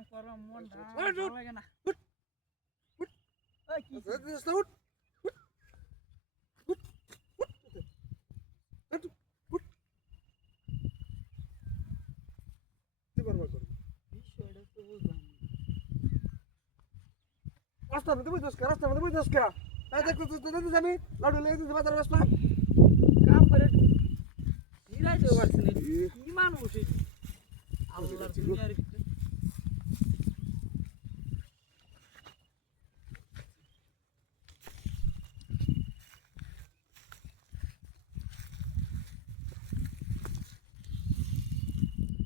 কাম করো মন ওঠ, ভালো ওঠ। লাগে না উঠ, উঠ। ওই কি উঠ, উঠ, উঠ, উঠ, উঠ, উঠ। তুই বারবার করবি। বিষয়টা তো বুঝলাম না। রাস্তার মধ্যে বই দোসকা রাস্তার মধ্যে বই দোসকা এই দেখ তো তো জানি লাডু লেগে দিতে বাজার ব্যস্ত কাম করে নিরাইতে পারছি না কি মানুষ এই আল্লাহর দুনিয়ার ভিতরে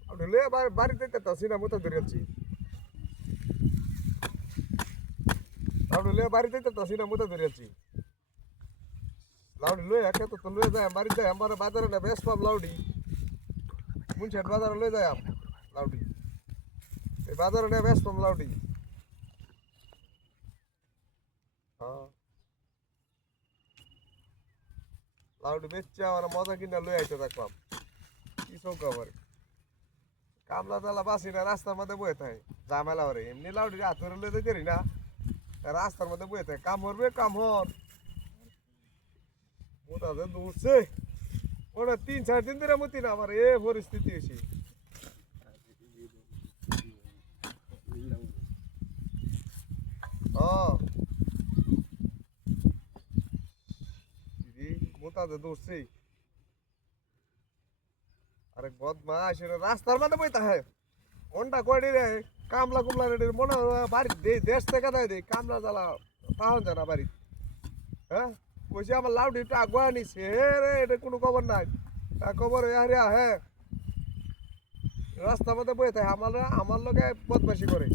লাডু লে বাড়িতে তেতাছি না মতো ধরেছি লাডু লে বাড়িতে তেতাছি না মতো ধরেছি লাউডি লই একে তো লই যায় বাড়ি যায় আমার বাজারে না বেশ পাম লাউডি মুন্সেট বাজারে লই যায় লাউডি এই বাজারে না বেশ পাম লাউডি হ্যাঁ লাউডি বেচছে আমার মজা কিনা লই আইতে থাকলাম কি শোক আমার কামলা তালা বাসি না রাস্তার মধ্যে বয়ে থাকে ঝামেলা করে এমনি লাউডি হাত ধরে লই দিতে না রাস্তার মধ্যে বয়ে থাকে কাম হরবে কাম হর মোটা যে দৌড়ছে ওটা 3-4 দিন ধরে মতি না আমার এ পরিস্থিতি হয়েছে মোটা যে দৌড়ছে আরে বদমাস রাস্তার মধ্যে বইতে হয় ঘন্টা কয়ডি রে কামলা কুমলা রে মনে বাড়ি দেশ থেকে দেয় দে কামলা জ্বালা পাহন জানা বাড়ি হ্যাঁ কইছে আমার লাউডি একটু আগুয়া নিছে হে রে এটা কোনো খবর নাই খবর আরে হ্যাঁ রাস্তার মধ্যে বইতে হয় আমার লগে বদমাশি করে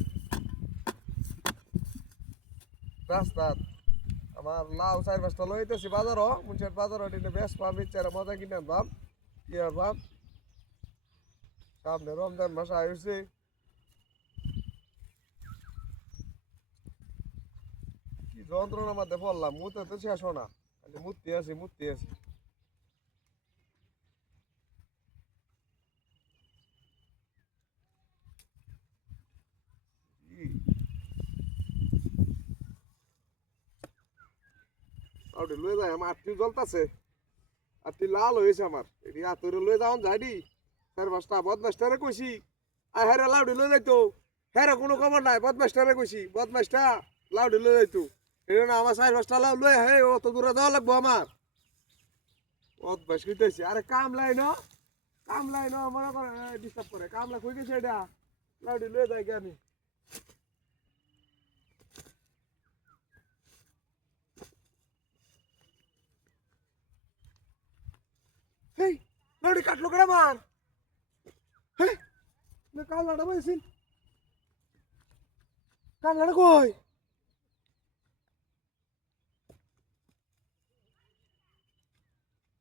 রাস্তা আমার লাউ 4-5টা লইতেছি বাজারও মুন্সের বাজারও এটা বেশ পাম ইচ্ছারা মজা কিনে আনবাম কি আর ভাব সামনে রমজান মাস আইছে কি যন্ত্রণার মধ্যে পড়লাম মুতে তো শেষ না খালি মুততে আছি লয়ে যায় আমার আটটি জ্বলতাছে আটটি লাল হয়েছে আমার এটি আতরে লয়ে যাওন যাইডি 4-5টা বদমাসটারে কইছি আর হ্যাঁ লাউডি লয়ে যাইতো হ্যাঁ কোনো খবর নাই বদমাসটারে কইছি বদমাসটা লাউডি লয়ে যাইতো এটা না আমার 4-5টা লাউ লয়ে হ্যাঁ অত দূরে যাওয়া লাগবো আমার বদমাস কইতেছি আরে কাম লাইন মনে করে ডিস্টার্ব করে কামলা কই গেছে এটা লাউডি লয়ে যায় জ্ঞানী হেই লাউডি কাটলো কেডা মার হেই না কামলাটা বইছিস কামলাটা কই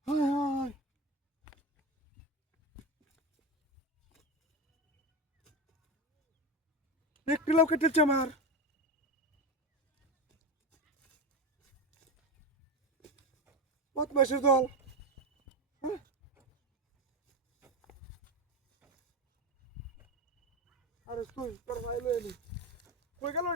হায় হায় একটি লাউ কেটেছে আমার বদমাসের দল হ্যাঁ আরে তুই তোর ভাই লয়ে নি কই গেল